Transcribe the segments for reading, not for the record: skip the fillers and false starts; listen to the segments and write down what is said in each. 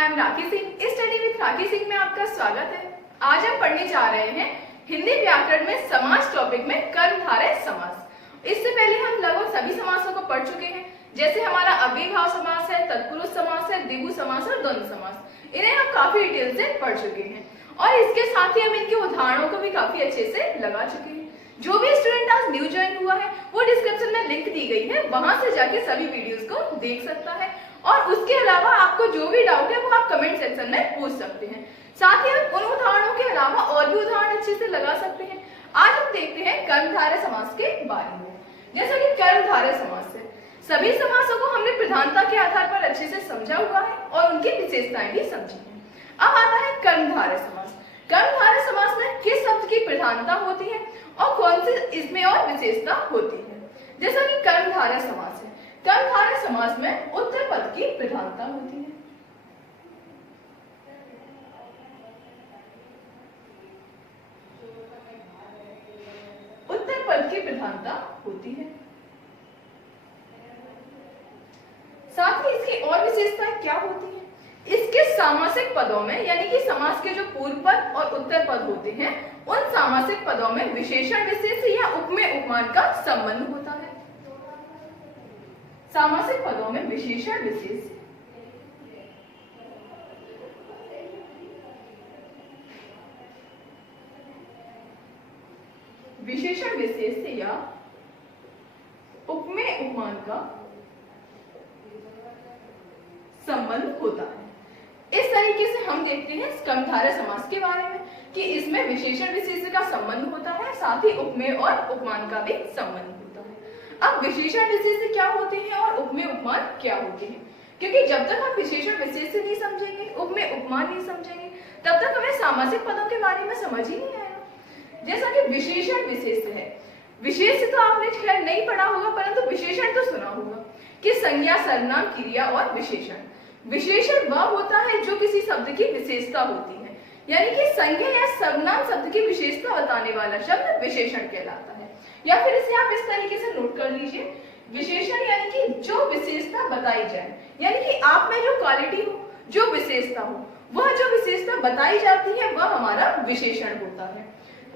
I am Rakhi Singh. Study with Rakhi Singh में आपका स्वागत है। आज हम पढ़ने जा रहे हैं हिंदी व्याकरण में समास टॉपिक में कर्मधारय समास। इससे पहले हम लगभग सभी समासों को पढ़ चुके हैं, जैसे हमारा अव्ययीभाव समास है, तत्पुरुष समास है, द्विगु समास और द्वंद्व समास। इन्हें हम काफी डिटेल से पढ़ चुके हैं और इसके साथ ही हम इनके उदाहरणों को भी काफी अच्छे से लगा चुके हैं। जो भी स्टूडेंट आज न्यू ज्वाइन हुआ है वो डिस्क्रिप्शन में लिंक दी गई है, वहां से जाके सभी वीडियोस को देख सकता है और उसके अलावा आपको जो भी डाउट है वो आप कमेंट सेक्शन में पूछ सकते हैं। साथ ही हम उन उदाहरणों के अलावा और भी उदाहरण अच्छे से लगा सकते हैं। आज हम देखते हैं कर्मधारय समास के बारे में। जैसा कि कर्मधारय समास है, सभी समासों को हमने प्रधानता के आधार पर अच्छे से समझा हुआ है और उनकी विशेषताएं भी समझी है। अब आता है कर्मधारय समास। कर्मधारय समास में किस शब्द की प्रधानता होती है और कौन सी इसमें और विशेषता होती है। जैसा कि कर्मधारय समास है, कर्मधारय समास में उत्तर पद की प्रधानता होती है। उत्तर पद की प्रधानता होती है। साथ ही इसकी और विशेषताएं क्या होती है? इसके सामासिक पदों में, यानी कि समास के जो पूर्व पद और उत्तर पद होते हैं, उन सामासिक पदों में विशेषण विशेष या उपमेय उपमान का संबंध होता है। सामासिक पदों में विशेषण विशेष या उपमेय उपमान का संबंध होता है। इस तरीके से हम देखते हैं कर्मधारय समास के बारे में कि इसमें विशेषण विशेष का संबंध होता है, साथ ही उपमेय और उपमान का भी संबंध होता है। अब विशेषण विशेष क्या होते हैं और उपमेय उपमान क्या होते हैं, क्योंकि जब तक हम विशेषण विशेष नहीं समझेंगे, उपमेय उपमान नहीं समझेंगे, तब तक हमें सामासिक पदों के बारे में समझ ही नहीं आएगा। जैसा कि विशेषण विशेष है, विशेष तो आपने खैर नहीं पढ़ा होगा, परंतु विशेषण तो सुना होगा कि संज्ञा, सर्वनाम, क्रिया और विशेषण। विशेषण वह होता है जो किसी शब्द की विशेषता होती है, यानी कि संज्ञा या सर्वनाम शब्द की विशेषता बताने वाला शब्द विशेषण कहलाता है। या फिर इसे आप इस तरीके से नोट कर लीजिए, विशेषण यानी कि जो विशेषता बताई जाए, यानी कि आप में जो क्वालिटी हो, जो विशेषता हो, वह जो विशेषता बताई जाती है वह हमारा विशेषण होता है।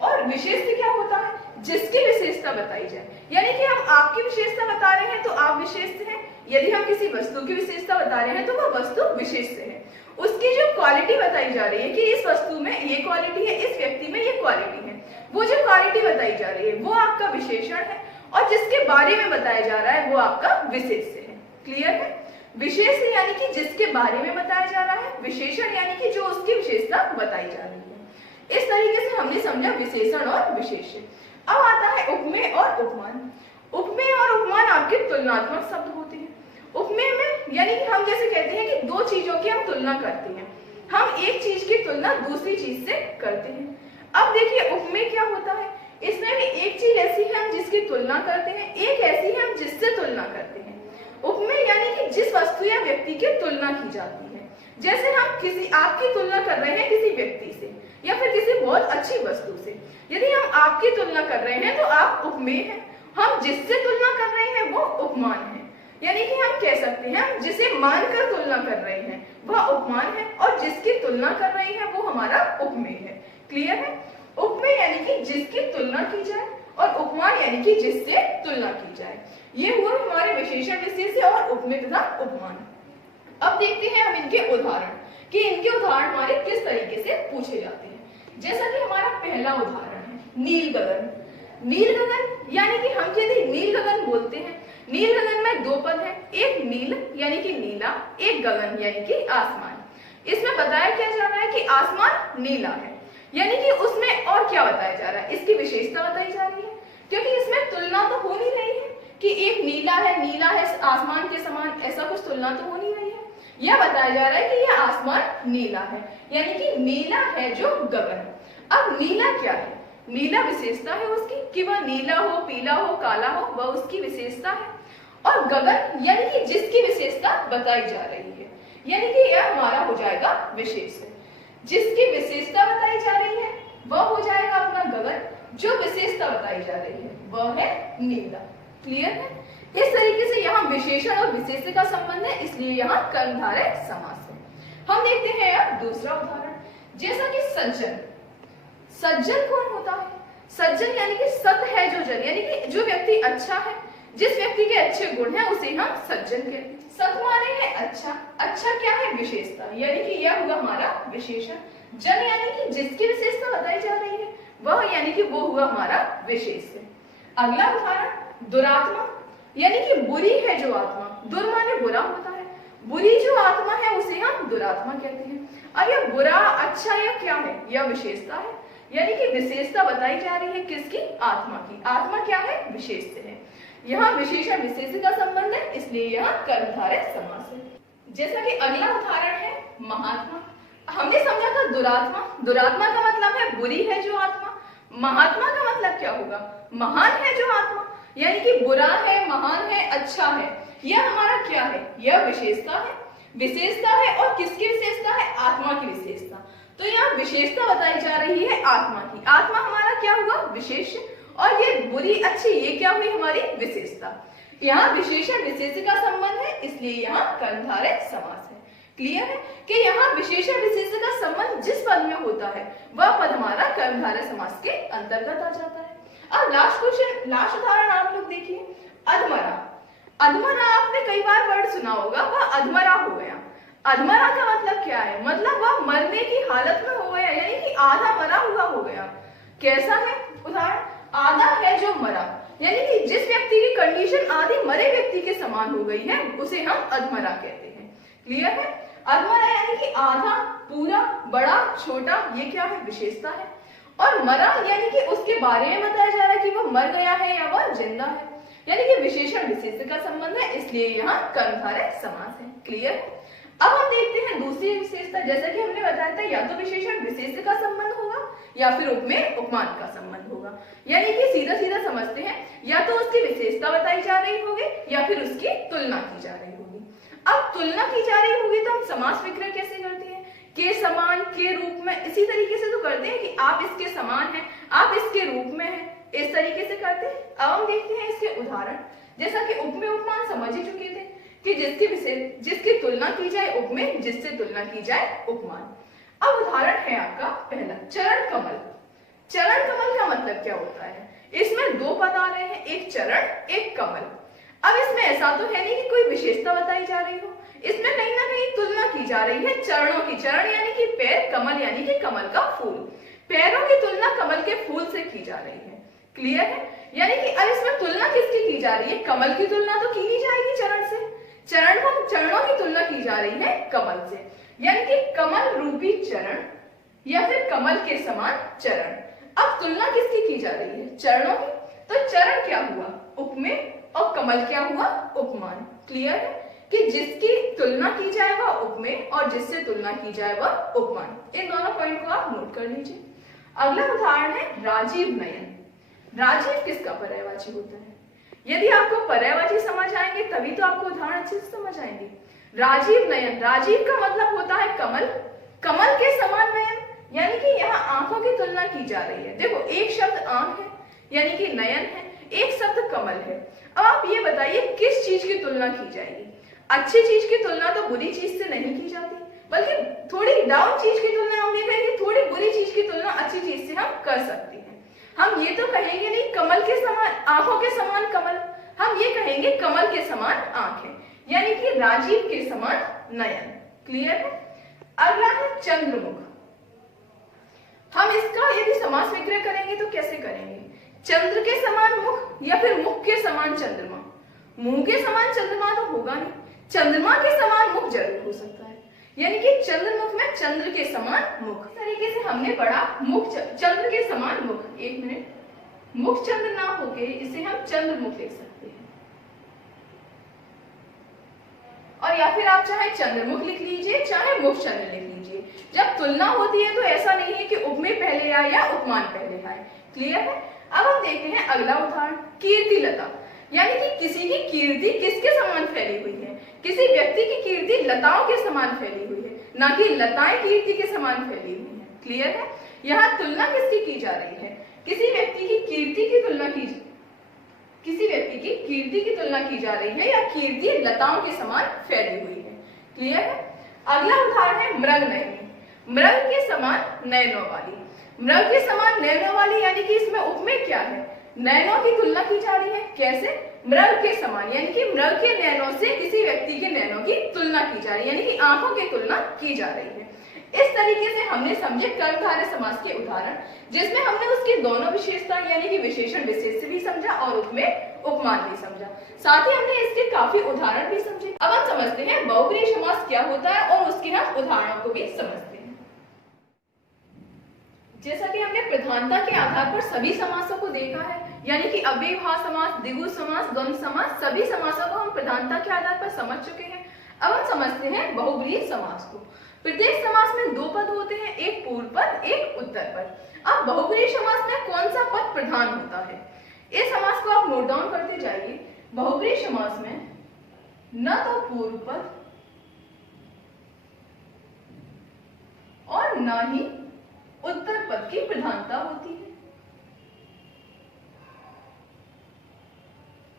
और विशेष क्या होता है? जिसकी विशेषता बताई जाए, यानी कि हम आपकी विशेषता बता रहे हैं तो आप विशेष हैं, यदि हम किसी वस्तु की विशेषता बता रहे हैं तो वह वस्तु विशेष है। उसकी जो क्वालिटी बताई जा रही है कि इस वस्तु में ये क्वालिटी है, इस व्यक्ति में ये क्वालिटी है, वो जो क्वालिटी बताई जा रही है वो आपका विशेषण है और जिसके बारे में बताया जा रहा है वो आपका विशेष है। क्लियर है? विशेष यानी कि जिसके बारे में बताया जा रहा है, विशेषण यानी कि जो उसकी विशेषता बताई जा रही है। इस तरीके से हमने समझा विशेषण और विशेषण। अब आता है उपमेय और उपमान। उपमेय और उपमान आपके तुलनात्मक शब्द होते हैं। उपमेय में यानी कि हम जैसे कहते हैं कि दो चीजों की हम तुलना करते हैं, हम एक चीज की तुलना दूसरी चीज से करते हैं। अब देखिए उपमेय क्या होता है, इसमें भी एक चीज ऐसी है हम जिसकी तुलना करते हैं, एक ऐसी है हम जिससे तुलना करते हैं। उपमेय यानी कि जिस वस्तु या व्यक्ति की तुलना की जाती है, जैसे हम किसी आपकी तुलना कर रहे हैं किसी व्यक्ति से या फिर किसी बहुत अच्छी वस्तु से। यदि हम आपकी तुलना कर रहे हैं तो आप उपमेय हैं, हम जिससे तुलना कर रहे हैं वो उपमान है। यानी कि हम कह सकते हैं हम जिसे मानकर तुलना कर रहे हैं वह उपमान है और जिसकी तुलना कर रहे हैं वो हमारा उपमेय है। क्लियर है? उपमेय यानी कि जिसकी तुलना की जाए और उपमान यानी कि जिससे तुलना की जाए। ये हुए हमारे विशेषण विशेष और उपमेय तथा उपमान। अब देखते हैं हम इनके उदाहरण कि इनके उदाहरण हमारे किस तरीके से पूछे जाते हैं। जैसा कि हमारा पहला उदाहरण है नील गगन। नील गगन यानी कि हम यदि नील गगन बोलते हैं, नील गगन में दो पद हैं, एक नील यानी कि नीला, एक गगन यानी कि आसमान। इसमें बताया क्या जा रहा है कि आसमान नीला है, यानी कि उसमें और क्या बताया जा रहा है, इसकी विशेषता बताई जा रही है, क्योंकि इसमें तुलना तो हो नहीं रही है कि एक नीला है आसमान के समान, ऐसा कुछ तुलना तो हो नहीं रही है। यह बताया जा रहा है कि यह आसमान नीला है, यानी कि नीला है जो गगन। अब नीला क्या है? नीला विशेषता है उसकी कि वह नीला हो, पीला हो, काला हो, वह उसकी विशेषता है। और गगन यानी कि जिसकी विशेषता बताई जा रही है, यानी कि यह हमारा हो जाएगा विशेष। जिसकी विशेषता बताई जा रही है वह हो जाएगा अपना गगन, जो विशेषता बताई जा रही है वह है नीला। क्लियर है? इस तरीके से यहाँ विशेषण और विशेष का संबंध है, इसलिए यहाँ कर्मधारय समास है। हम देखते हैं अब दूसरा उदाहरण, जैसा कि सज्जन। सज्जन कौन होता है? सज्जन यानी कि सत है जो जन, यानी कि जो व्यक्ति अच्छा है, जिस व्यक्ति के अच्छे गुण हैं उसे हम सज्जन कहते हैं। सत माने है अच्छा, अच्छा क्या है? विशेषता, यानी कि यह हुआ हमारा विशेषण। जन यानी कि जिसकी विशेषता बताई जा रही है वह, यानी कि वो हुआ हमारा विशेषण। अगला उदाहरण दुरात्मा, यानी कि बुरी है जो आत्मा। दुर माने बुरा होता है, बुरी जो आत्मा है उसे हम दुरात्मा कहते हैं। अब यह बुरा अच्छा या क्या है? यह विशेषता है, यानी कि विशेषता बताई जा रही है किसकी? आत्मा की। आत्मा क्या है? विशेष है। यहाँ विशेषण विशेष का संबंध है, इसलिए यहाँ कर्मधारय समास है। जैसा कि अगला उदाहरण है महात्मा। हमने समझा था दुरात्मा, दुरात्मा का मतलब है बुरी है जो आत्मा। महात्मा का मतलब क्या होगा? महान है जो आत्मा, यानी कि बुरा है, महान है, अच्छा है। यह हमारा क्या है? यह विशेषता है, विशेषता है। और किसकी विशेषता है? आत्मा की विशेषता। तो यहाँ विशेषता बताई जा रही है आत्मा की। आत्मा हमारा क्या हुआ? विशेष। और ये बुरी अच्छी, ये क्या हुई? हमारी विशेषता। यहाँ विशेषण विशेष का संबंध है, इसलिए यहाँ कर्मधारय समास है। क्लियर है कि यहाँ विशेषण विशेष का संबंध जिस पद में होता है वह पद हमारा कर्मधारय समास के अंतर्गत आ जाता है। अब लास्ट क्वेश्चन, लास्ट उदाहरण आप लोग देखिए, अधमरा। अधमरा आपने कई बार वर्ड सुना होगा, वह अधमरा हो गया। अधमरा का मतलब क्या है? मतलब वह मरने की हालत में हो गया, यानी कि आधा मरा हुआ हो गया। कैसा है उदाहरण? आधा है जो मरा, यानी कि जिस व्यक्ति की कंडीशन आधी मरे व्यक्ति के समान हो गई है उसे हम अधमरा कहते हैं। क्लियर है? अधमरा यानी कि आधा, पूरा, बड़ा, छोटा, ये क्या है? विशेषता है। और मरा यानी कि उसके बारे में बताया जा रहा है कि वह मर गया है या वह जिंदा है, यानी कि विशेषण विशेष का संबंध है, इसलिए यहाँ कर्मधारय समास है। क्लियर? अब हम देखते हैं दूसरी विशेषता। जैसा कि हमने बताया था, या तो विशेषण विशेष का संबंध होगा या फिर उपमेय उपमान का संबंध होगा, यानी कि सीधा सीधा समझते हैं, या तो उसकी विशेषता बताई जा रही होगी या फिर उसकी तुलना की जा रही होगी। अब तुलना की जा रही होगी तो हम समास विग्रह कैसे करते हैं? के समान, के रूप में, इसी तरीके से तो करते हैं कि आप इसके समान हैं, आप इसके रूप में हैं, इस तरीके से करते हैं। अब हम देखते हैं इसके उदाहरण। जैसा कि उपमेय उपमान समझ ही चुके थे कि जिसकी तुलना की जाए उपमेय, जिससे तुलना की जाए उपमान। अब उदाहरण है आपका पहला, चरण कमल। चरण कमल का मतलब क्या होता है? इसमें दो पद आ रहे हैं, एक चरण, एक कमल। अब इसमें ऐसा तो है नहीं कि कोई विशेषता बताई जा रही हो, इसमें कहीं ना कहीं तुलना की जा रही है चरणों की। चरण यानी कि पैर, कमल यानी कि कमल का फूल। पैरों की तुलना कमल के फूल से की जा रही है। क्लियर है? यानी कि अब इसमें तुलना किसकी की जा रही है? कमल की तुलना तो की नहीं जाएगी चरण से, चरणों की तुलना की जा रही है कमल से, यानी कि कमल रूपी चरण या फिर कमल के समान चरण। अब तुलना किसकी की जा रही है? चरणों की। तो चरण क्या हुआ? उपमेय, और कमल क्या हुआ? उपमान। क्लियर है कि जिसकी तुलना की जाए वह उपमेय और जिससे तुलना की जाए वह उपमान। इन दोनों पॉइंट को आप नोट कर लीजिए। अगला उदाहरण है राजीव नयन। राजीव किसका पर्यायवाची होता है? यदि आपको पर्यायवाची समझ आएंगे तभी तो आपको उदाहरण अच्छे से समझ आएंगे। राजीव नयन, राजीव का मतलब होता है कमल, कमल के समान नयन, यानी कि यहाँ आंखों की तुलना की जा रही है। देखो, एक शब्द आंख है यानी कि नयन है, एक शब्द कमल है। अब आप ये बताइए किस चीज की तुलना की जाएगी? अच्छी चीज की तुलना तो बुरी चीज से नहीं की जाती, बल्कि थोड़ी डाउन चीज की तुलना हम ये कहेंगे, थोड़ी बुरी चीज की तुलना अच्छी चीज से हम कर सकते हैं। हम ये तो कहेंगे नहीं कमल के समान, आंखों के समान कमल, हम ये कहेंगे कमल के समान आंखें, यानी कि राजीव के समान नयन। क्लियर है? अगला है चंद्रमुख। हम इसका यदि समास विग्रह करेंगे तो कैसे करेंगे? चंद्र के समान मुख या फिर मुख के समान चंद्रमा? मुंह के समान चंद्रमा तो होगा नहीं, चंद्रमा के समान मुख जरूर हो सकता है, यानी कि चंद्रमुख में चंद्र के समान मुख। इस तरीके से हमने पढ़ा मुख चंद्र के समान मुख। एक मिनट, मुख चंद्र ना होके इसे हम चंद्रमुख लिख सकते हैं, और या फिर आप चाहे चंद्रमुख लिख लीजिए चाहे मुख चंद्र लिख लीजिए। जब तुलना होती है तो ऐसा नहीं है कि उपमेय पहले आए या उपमान पहले आए। क्लियर है? अब हम देखते हैं अगला उदाहरण, कीर्ति लता। यानी कि किसी की कीर्ति किसके समान फैली हुई है? किसी व्यक्ति की कीर्ति लताओं के समान फैली हुई है, ना कि लताएं कीर्ति के समान फैली हुई है। क्लियर है? यहाँ तुलना किसकी की जा रही है? किसी व्यक्ति की कीर्ति की तुलना की जा रही है या कीर्ति लताओं के समान फैली हुई है। क्लियर है? अगला उदाहरण है मृग नयनी। मृग के समान नयनों वाली। मृग के समान नयनों वाली यानी कि इसमें उपमेय क्या है? नयनों की तुलना की जा रही है। कैसे? मृग के समान यानी कि मृग के नयनों से किसी व्यक्ति के नयनों की तुलना की जा रही है, यानी कि आंखों की तुलना की जा रही है। इस तरीके से हमने समझे कर्मधारय समास के उदाहरण, जिसमें हमने उसकी दोनों विशेषता यानी कि विशेषण विशेष्य भी समझा और उपमेय उपमान भी समझा। साथ ही हमने इसके काफी उदाहरण भी समझे। अब हम समझते हैं बहुब्रीहि समास क्या होता है और उसके हम उदाहरणों को भी समझते हैं। जैसा कि हमने प्रधानता के आधार पर सभी समासों को देखा है, यानी कि अव्ययभाव समास, द्विगु समास, द्वंद्व समास, सभी समासों को हम प्रधानता के आधार पर समझ चुके हैं। अब हम समझते हैं बहुब्रीहि समास को। प्रत्येक समास में दो पद होते हैं, एक पूर्व पद, एक उत्तर पद। अब बहुब्रीहि समास में कौन सा पद प्रधान होता है? इस समास को आप नोट डाउन करते जाइए। बहुब्रीहि समास में न तो पूर्व पद और न ही उत्तर पद की प्रधानता होती है।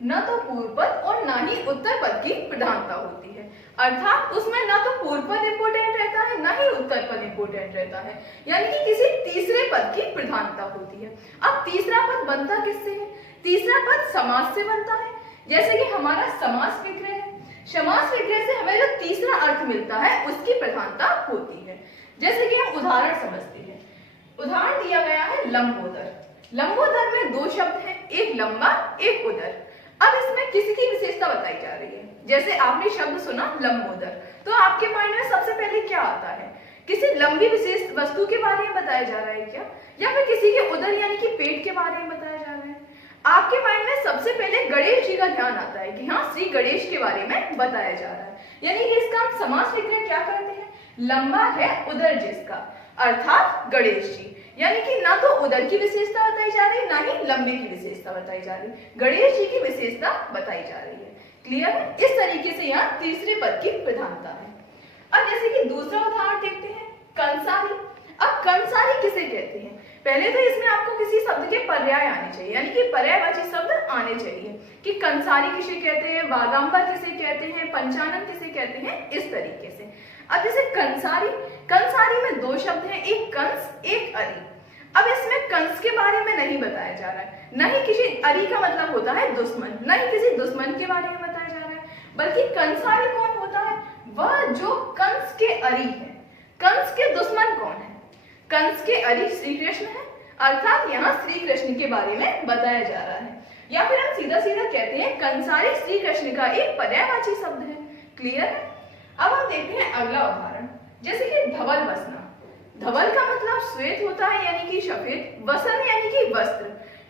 न तो पूर्व पद और न ही उत्तर पद की प्रधानता होती है, अर्थात उसमें न तो पूर्व पद इंपोर्टेंट रहता है न ही उत्तर पद इंपोर्टेंट रहता है, यानी कि किसी तीसरे पद की प्रधानता होती है। अब तीसरा पद बनता किससे है? तीसरा पद समास से बनता है। जैसे कि हमारा समास विग्रह है, समास विग्रह से हमें जो तीसरा अर्थ मिलता है उसकी प्रधानता होती है। जैसे कि हम उदाहरण समझते हैं। उदाहरण दिया गया है लंबोदर। लंबोदर में दो शब्द हैं, एक लंबा एक उदर। अब इसमें किसी की विशेषता बताई जा रही है। जैसे आपने शब्द सुना लंबोदर, तो आपके माइंड में सबसे पहले क्या आता है? किसी लंबी विशेष वस्तु के बारे में बताया जा रहा है क्या, या फिर किसी के उदर यानी कि पेट के बारे में बताया जा रहा है? आपके माइंड में सबसे पहले गणेश जी का ध्यान आता है कि हाँ, श्री गणेश के बारे में बताया जा रहा है। यानी कि इसका हम समास विग्रह क्या करते हैं? लंबा है उदर जिसका, अर्थात गणेश जी, यानी कि ना तो उदर की विशेषता बताई जा रही ना ही लंबे की विशेषता बताई जा रही, गणेश जी की विशेषता बताई जा रही है। क्लियर है? इस तरीके से यहाँ तीसरे पद की प्रधानता है। अब जैसे कि दूसरा उदाहरण देखते हैं, कंसारी। अब कंसारी किसे कहते हैं? पहले तो इसमें आपको किसी शब्द के पर्याय आने चाहिए, यानी कि पर्यायवाची शब्द आने चाहिए कि कंसारी किसे कहते हैं, वागांबर किसे कहते हैं, पंचानन किसे कहते हैं, इस तरीके से। अब जैसे कंसारी, कंसारी में दो शब्द हैं, एक कंस एक अरि। अब इसमें कंस के बारे में नहीं बताया जा रहा है, न ही किसी अरि का मतलब होता है दुश्मन, न ही किसी दुश्मन के बारे में बताया जा रहा है, बल्कि कंसारी कौन होता है? वह जो कंस के अरि है। कंस के दुश्मन कौन है? कंस के अरि श्री कृष्ण है, अर्थात यहाँ श्री कृष्ण के बारे में बताया जा रहा है। या फिर हम सीधा सीधा कहते हैं कंसारी श्री कृष्ण का एक पर्यायवाची शब्द है। क्लियर है? अब हम देखते हैं अगला उदाहरण, जैसे कि धवल वसना। धवल का मतलब श्वेत होता है, यानी कि सफेद। वसन यानी कि वस्त्र।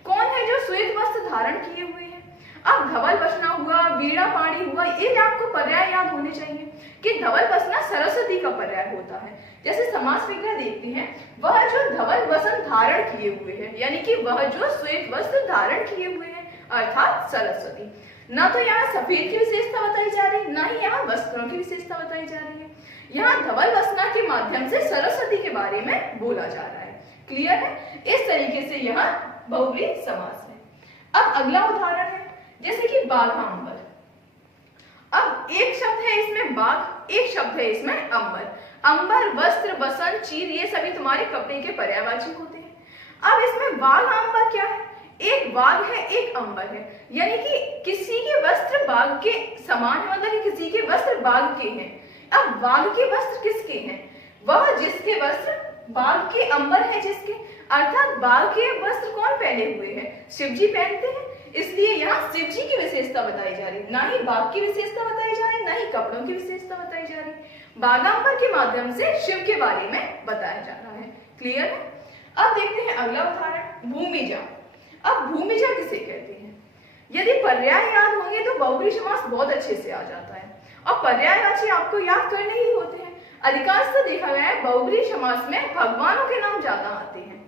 कौन है जो श्वेत वस्त्र धारण किए हुए हैं? अब धवल वसना हुआ, वीणा पाणी हुआ, ये आपको पर्याय याद होने चाहिए कि धवल वसना सरस्वती का पर्याय होता है। जैसे समास विग्रह देखते हैं, वह जो धवल वसन धारण किए हुए हैं, यानी कि वह जो श्वेत वस्त्र धारण किए हुए हैं, अर्थात सरस्वती। ना तो यहाँ सफेद की विशेषता बताई जा रही, ना ही यहाँ वस्त्रों की विशेषता बताई जा रही है। यहाँ धवल वसना के माध्यम से सरस्वती के बारे में बोला जा रहा है। क्लियर है? इस तरीके से यहाँ बहुब्रीहि समास है। अब अगला उदाहरण है, जैसे कि बाघांबर। अब एक शब्द है इसमें बाघ, एक शब्द है इसमें अंबर। अंबर, वस्त्र, वसन, चीर, ये सभी तुम्हारे कपड़े के पर्यायवाची होते हैं। अब इसमें बाघ अंबर क्या है? एक बाघ है एक अंबर है, यानी कि किसी के वस्त्र बाघ के समान है, मतलब कि किसी के वस्त्र बाघ के हैं। अब बाघ के वस्त्र किसके हैं? वह जिसके वस्त्र बाघ के अंबर है जिसके, अर्थात बाघ के वस्त्र कौन पहने हुए हैं? शिव जी पहनते हैं, इसलिए यहाँ शिव जी की विशेषता बताई जा रही, ना ही बाघ की विशेषता बताई जा रही, ना ही कपड़ों की विशेषता बताई जा रही। बाघांबर के माध्यम से शिव के बारे में बताया जा रहा है। क्लियर है? अब देखते हैं अगला उदाहरण, भूमिजा। अब भूमिजा किसे कहते हैं? यदि पर्याय याद होंगे तो बहुब्रीहि समास बहुत अच्छे से आ जाता है, और पर्यायवाची आपको याद करने ही होते हैं। अधिकांशतः देखा गया है बहुब्रीहि समास में भगवानों के नाम ज्यादा आते हैं।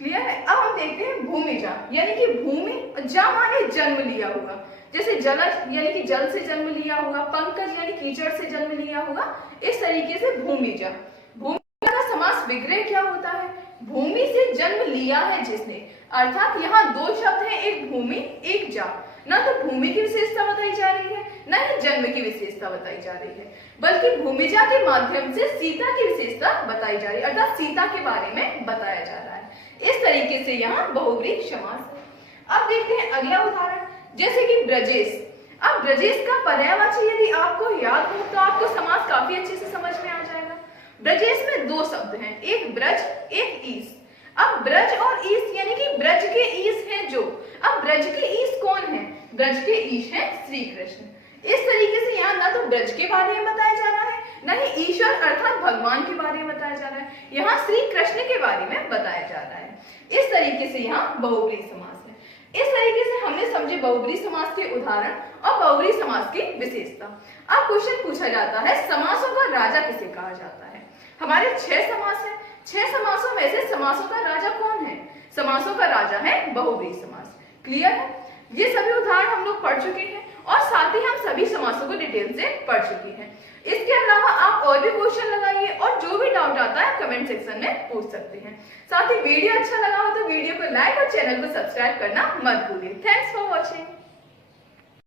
क्लियर है? अब हम देखते हैं भूमिजा, यानी कि भूमि, जा माने जन्म लिया हुआ। जैसे जलज यानी कि जल से जन्म लिया हुआ, पंकज यानी कीचड़ से जन्म लिया हुआ, इस तरीके से भूमिजा। भूमिजा का समास विग्रह क्या होता है? भूमि से जन्म लिया है जिसने, अर्थात यहाँ दो शब्द हैं, एक भूमि एक जा। ना तो भूमि की विशेषता बताई जा रही है, ना ही जन्म की विशेषता बताई जा रही है, बल्कि भूमिजा के माध्यम से सीता की विशेषता बताई जा रही है, अर्थात सीता के बारे में बताया जा रहा है। इस तरीके से यहाँ बहुव्रीहि समास है। अब देखते हैं अगला उदाहरण, जैसे कि ब्रजेश। अब ब्रजेश का पर्यायवाची यदि आपको याद हो तो आपको समास काफी अच्छे से समझ में आ जाएगा। ब्रजेश में दो शब्द हैं, एक ब्रज, एक ईश। अब ब्रज और ईश यानी कि ब्रज के ईश हैं जो, अब ब्रज के ईश कौन है? ब्रज के ईश है श्री कृष्ण। इस तरीके से यहाँ ना तो ब्रज के बारे में बताया जा रहा है, न ही ईश्वर अर्थात भगवान के बारे में बताया जा रहा है, यहाँ श्री कृष्ण के बारे में बताया जा रहा है। इस तरीके से यहाँ बहुव्रीहि समास है। इस तरीके से हमने समझे बहुव्रीहि समास के उदाहरण और बहुव्रीहि समास की विशेषता। अब क्वेश्चन पूछा जाता है समासों का राजा किसे कहा जाता है? हमारे 6 समास है, 6 समासों में से समासों का राजा कौन है? समासों का राजा है बहुव्रीहि समास। क्लियर है? ये सभी उदाहरण हम लोग पढ़ चुके हैं और साथ ही हम सभी समासों को डिटेल से पढ़ चुके हैं। इसके अलावा आप और भी क्वेश्चन लगाइए और जो भी डाउट आता है कमेंट सेक्शन में पूछ सकते हैं। साथ ही वीडियो अच्छा लगा हो तो वीडियो को लाइक और चैनल को सब्सक्राइब करना मत भूलिए। Thanks for watching.